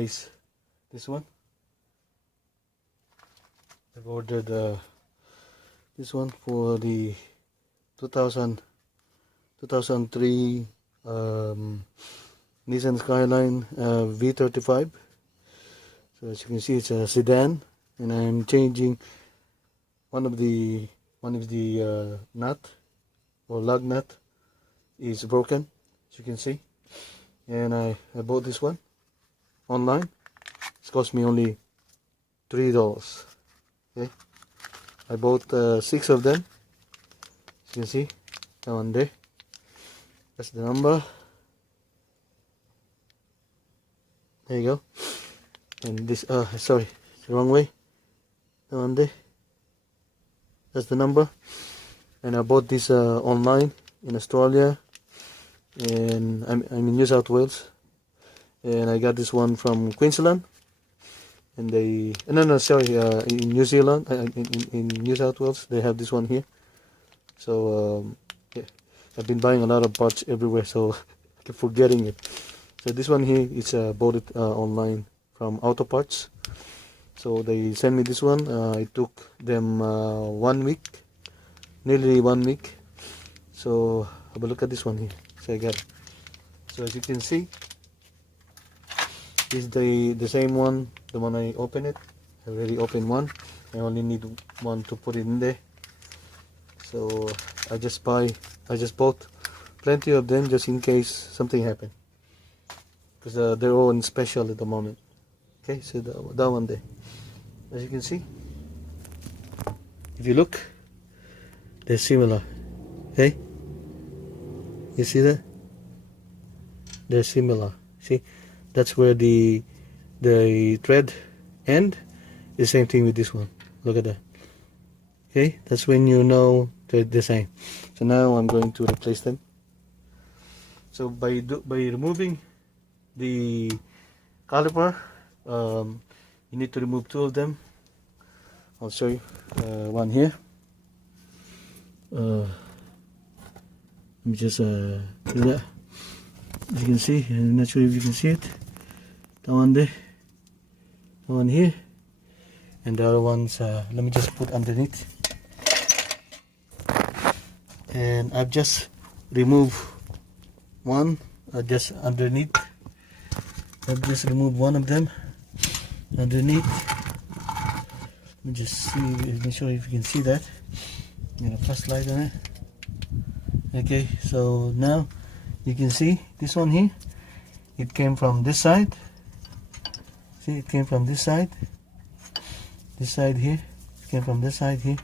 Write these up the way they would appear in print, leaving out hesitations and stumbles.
replace this one. I've ordered this one for the 2003 Nissan Skyline V35. So as you can see, it's a sedan, and I'm changing one of the nut or lug nut is broken, as you can see, and I bought this one online. It's cost me only $3. Okay, I bought 6 of them. As you can see, that one there. That's the number. There you go. And this, sorry, it's the wrong way. That one there. That's the number. And I bought this online in Australia, and I'm in New South Wales, and I got this one from Queensland, and they in New Zealand, in New South Wales they have this one here. So yeah, I've been buying a lot of parts everywhere, so I keep forgetting it. So this one here is bought it online from Auto Parts. So they sent me this one. It took them 1 week, nearly 1 week. So have a look at this one here. So I got it. So as you can see, this is the same one, the one I opened it. I already opened one. I only need one to put it in there. So I just bought plenty of them just in case something happened, because they're all in special at the moment. Okay, so that one there, as you can see, if you look, they're similar. Okay, you see that? They're similar. See, that's where the thread end. The same thing with this one. Look at that. Okay, that's when you know they're the same. So now I'm going to replace them. So by removing the caliper, you need to remove 2 of them. I'll show you one here. Let me just do that. As you can see, I'm not sure if you can see it. That one there, that one here, and the other ones. Let me just put underneath. And I've just removed one, just underneath. I've just removed one of them underneath. Let me just see, make sure if you can see that. I'm gonna flash light on it. Okay, so now you can see this one here. It came from this side. See, it came from this side. This side here. It came from this side here.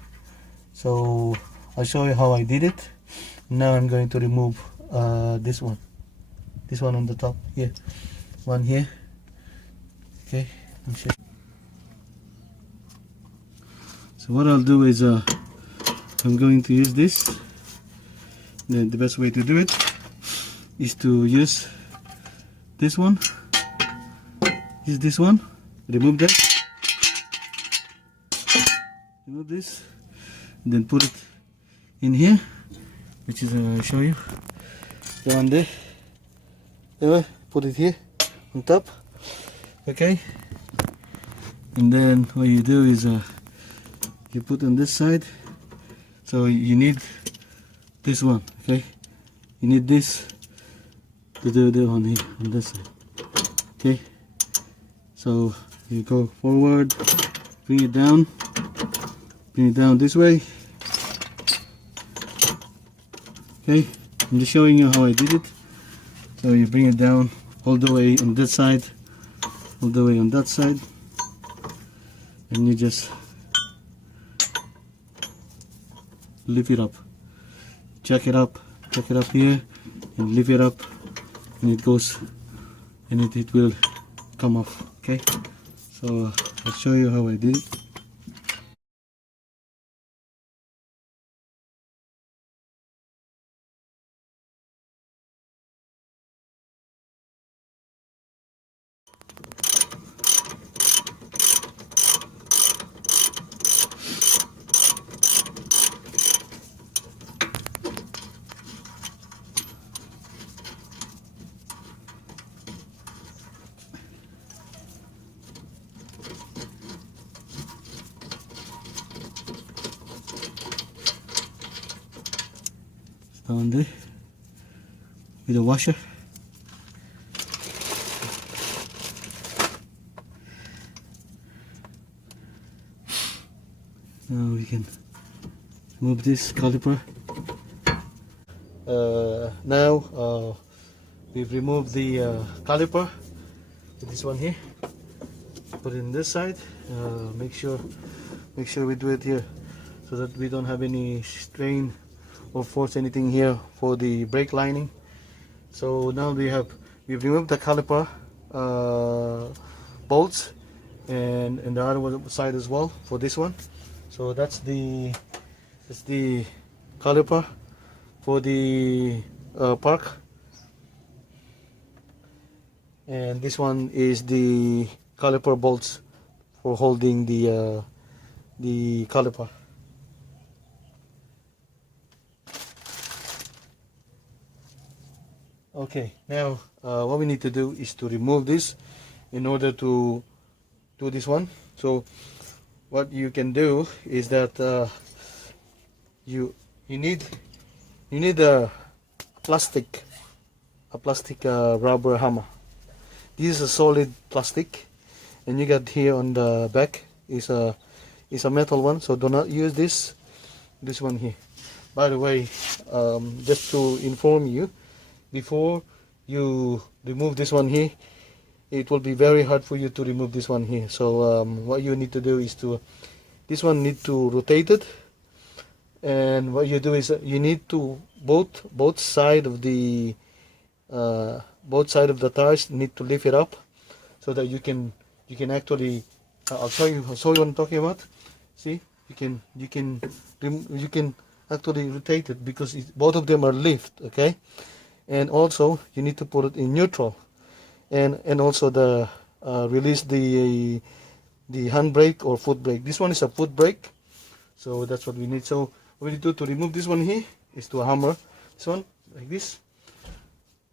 So I'll show you how I did it. Now I'm going to remove this one on the top here, one here. Okay, let me show you. So what I'll do is I'm going to use this. The best way to do it is to use this one. Use this one. Remove that. Remove this, and then put it in here, which is I'll show you. The one there. Anyway, put it here on top. Okay. And then what you do is you put on this side. So you need this one. Okay. You need this to do the one here on this side. Okay. So you go forward, bring it down this way. Okay, I'm just showing you how I did it. So you bring it down all the way on this side, all the way on that side, and you just lift it up, jack it up here, and lift it up, and it goes, and it will come off. Okay, so I'll show you how I did it. down there with a washer. Now we can remove this caliper. Now we've removed the caliper with this one here. Put it in this side. Make sure we do it here so that we don't have any strain or force anything here for the brake lining. So now we've removed the caliper bolts and the other side as well for this one. So that's the caliper for the park, and this one is the caliper bolts for holding the caliper. Okay, now what we need to do is to remove this in order to do this one. So what you can do is that you need a plastic rubber hammer. This is a solid plastic, and you got here on the back is a metal one. So do not use this one here. By the way, just to inform you, before you remove this one here, it will be very hard for you to remove this one here. So what you need to do is this one need to rotate it, and what you do is you need to both side of the tires need to lift it up so that you can actually I'll show you what I'm talking about. See, you can actually rotate it because both of them are lift. Okay, and also you need to put it in neutral, and also release the handbrake or foot brake. This one is a foot brake, so that's what we need. So what we do to remove this one here is to hammer this one like this.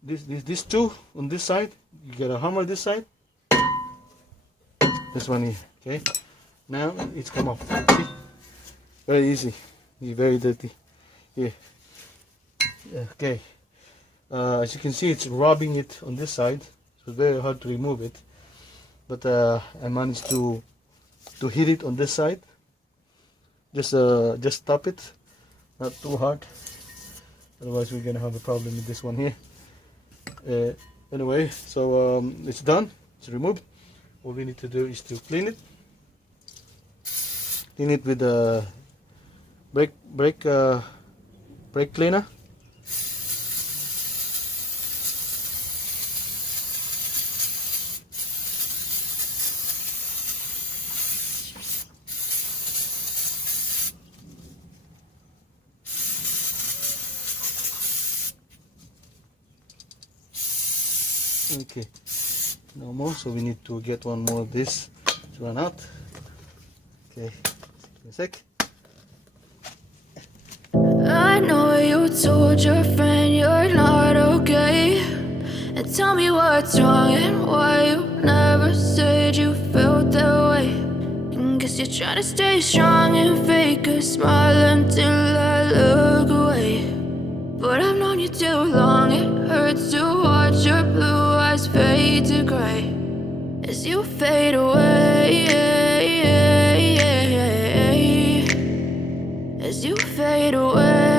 These two on this side, you get a hammer this side. This one here. Okay, now it's come off. See, very easy. Very dirty. Here. Okay. As you can see, it's rubbing it on this side, so it's very hard to remove it. But I managed to hit it on this side. Just tap it, not too hard. Otherwise, we're gonna have a problem with this one here. Anyway, so it's done. It's removed. All we need to do is to clean it. Clean it with a brake cleaner. Okay, no more, so we need to get one more of this to run out. Okay, a sec. I know you told your friend you're not okay, and tell me what's wrong and why you never said you felt that way. And guess you're trying to stay strong and fake a smile until I look away. But I've known you too long, it hurts to watch your blue eyes fade to gray as you fade away, as you fade away.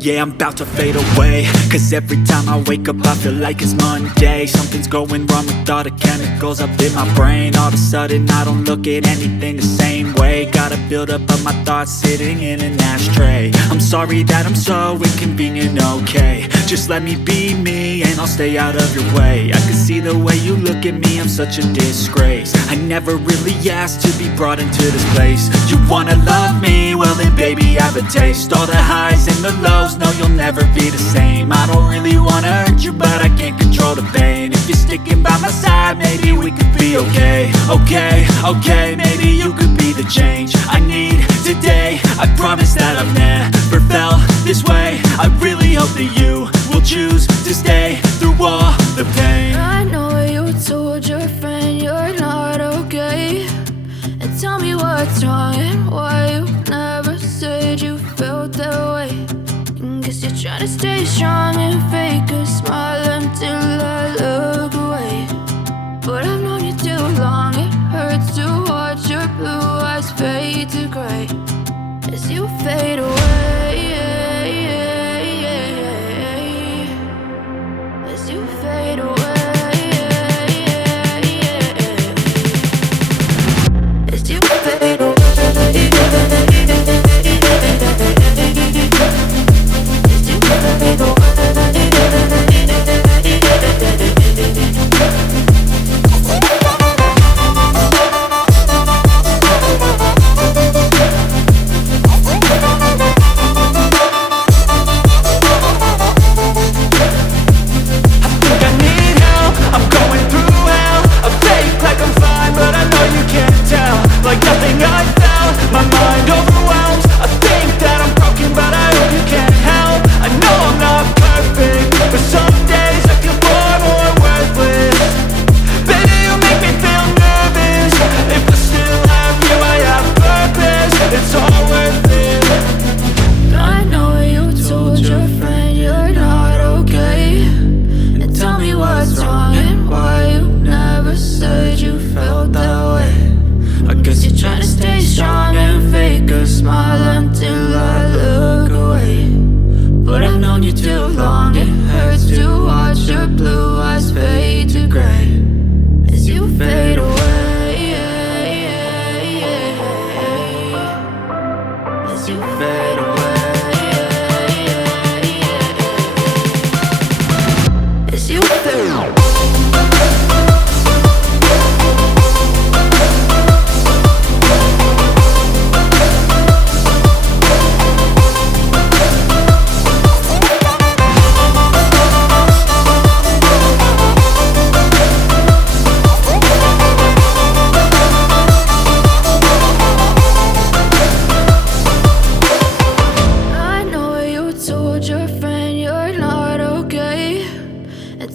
Yeah, I'm about to fade away, cause every time I wake up I feel like it's Monday. Something's going wrong with all the chemicals up in my brain. All of a sudden I don't look at anything the same way. Gotta build up of my thoughts sitting in an ashtray. I'm sorry that I'm so inconvenient, okay. Just let me be me and I'll stay out of your way. I can see the way you look at me, I'm such a disgrace. I never really asked to be brought into this place. You wanna love me? Well then baby I have a taste. All the highs and the lows, no you'll never be the same. I don't really wanna hurt you but I can't control the pain. If you're sticking by my side maybe we could be okay. Okay, maybe you could be the change I need today. I promise that I've never felt this way. I really hope that you will choose to stay through all the pain. I know you told your friend you're not okay, and tell me what's wrong and why you never trying to stay strong and fake a smile until I look away. But I've known you too long, it hurts to watch your blue eyes fade to gray as you fade away, as you fade away, as you fade away. Like nothing I felt, my mind overwhelmed. I think that I'm broken, but I hope you can't help. I know I'm not perfect, but some days I feel far more worthless. Baby, you make me feel nervous. If I still have you, I have purpose. It's all worth it. I know you told your friend you're not okay, and tell me what's wrong and why you never said you felt that way. I guess you're trying to stay strong and fake a smile until I look away. But I've known you too long, it hurts to watch your blue eyes fade to gray as you fade away, as you fade away, as you fade away.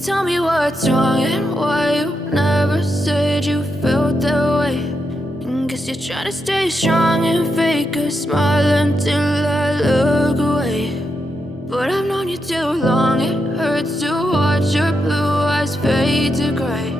Tell me what's wrong and why you never said you felt that way. And guess you're trying to stay strong and fake a smile until I look away. But I've known you too long, it hurts to watch your blue eyes fade to gray.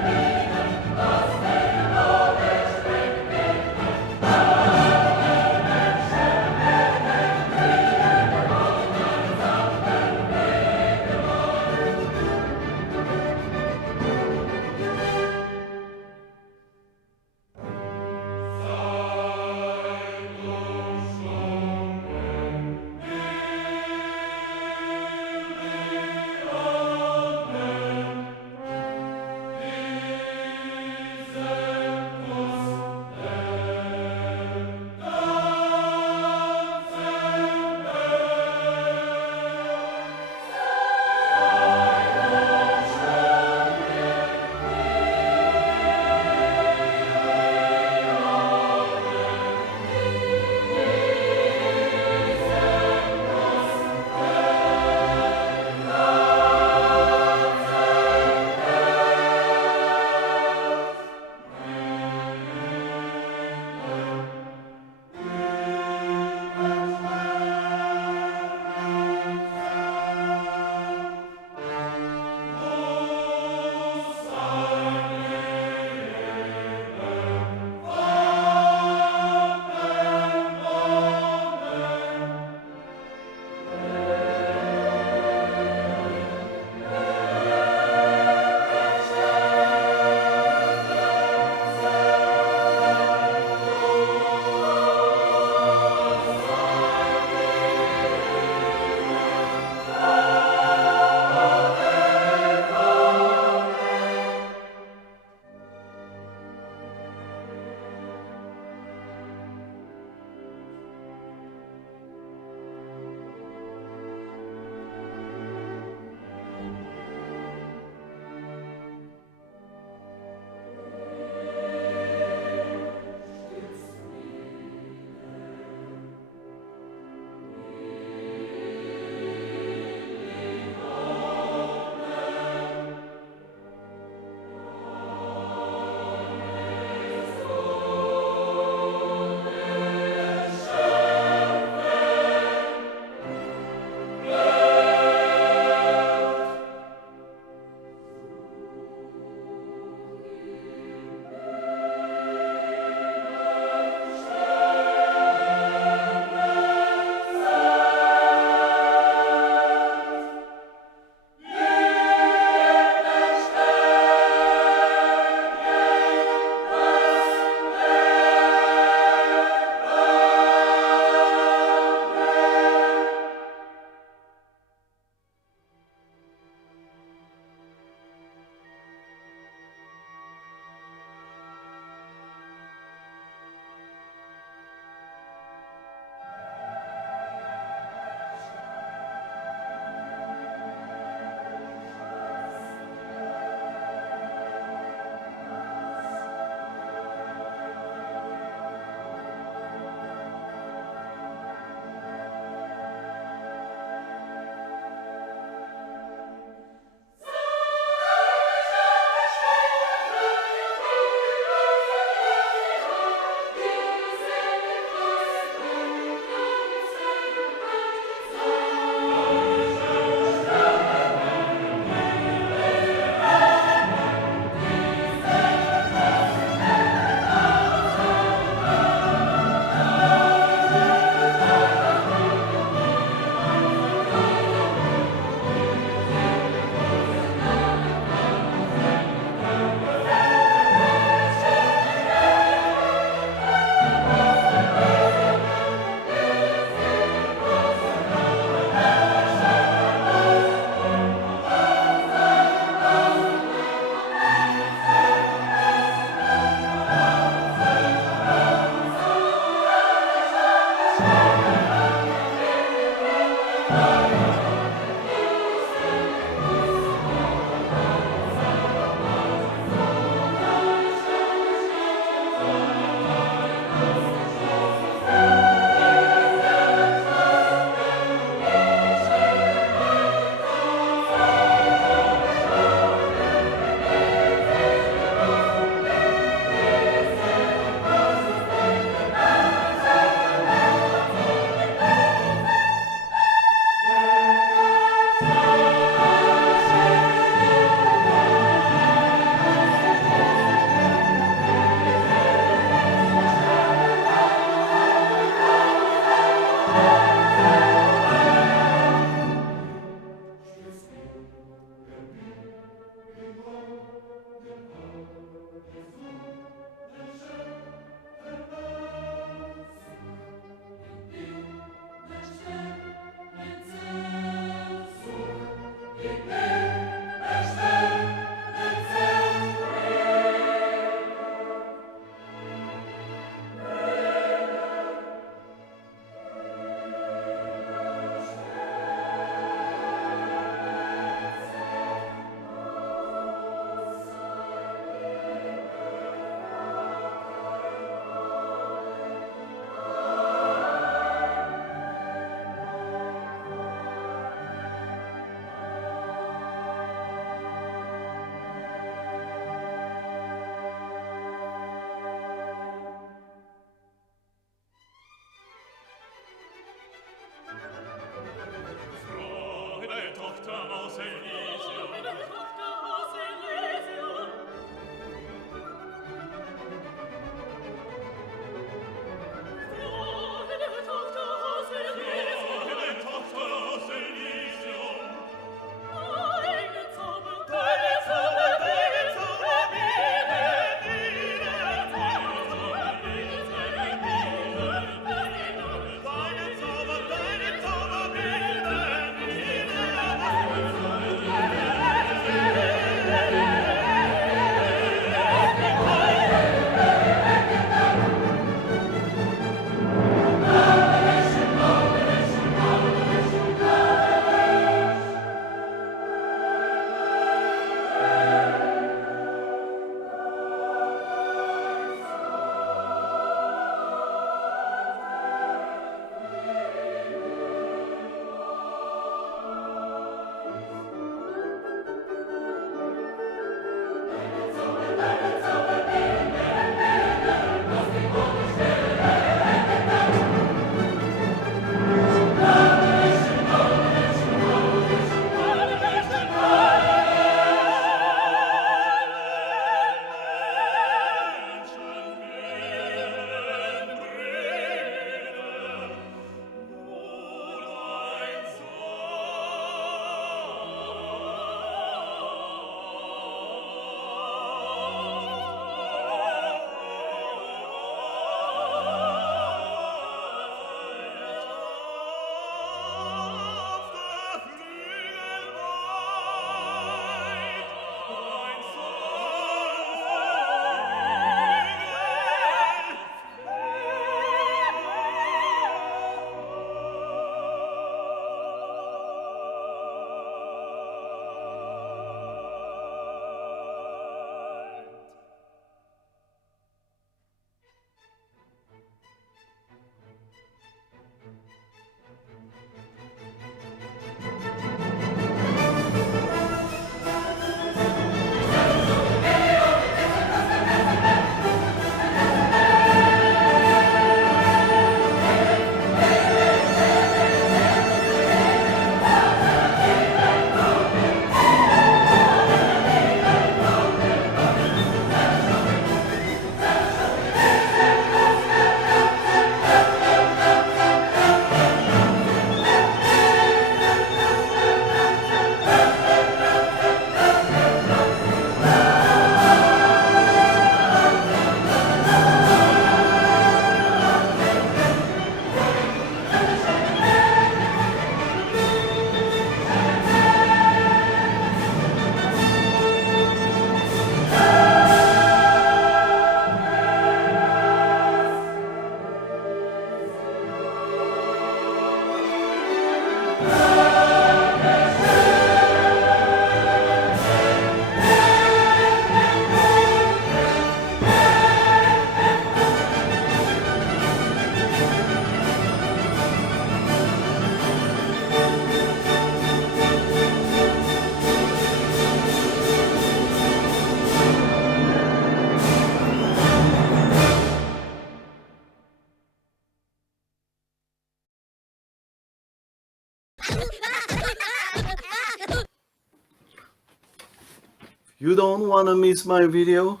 You don't want to miss my video?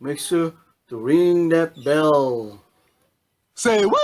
Make sure to ring that bell. Say what?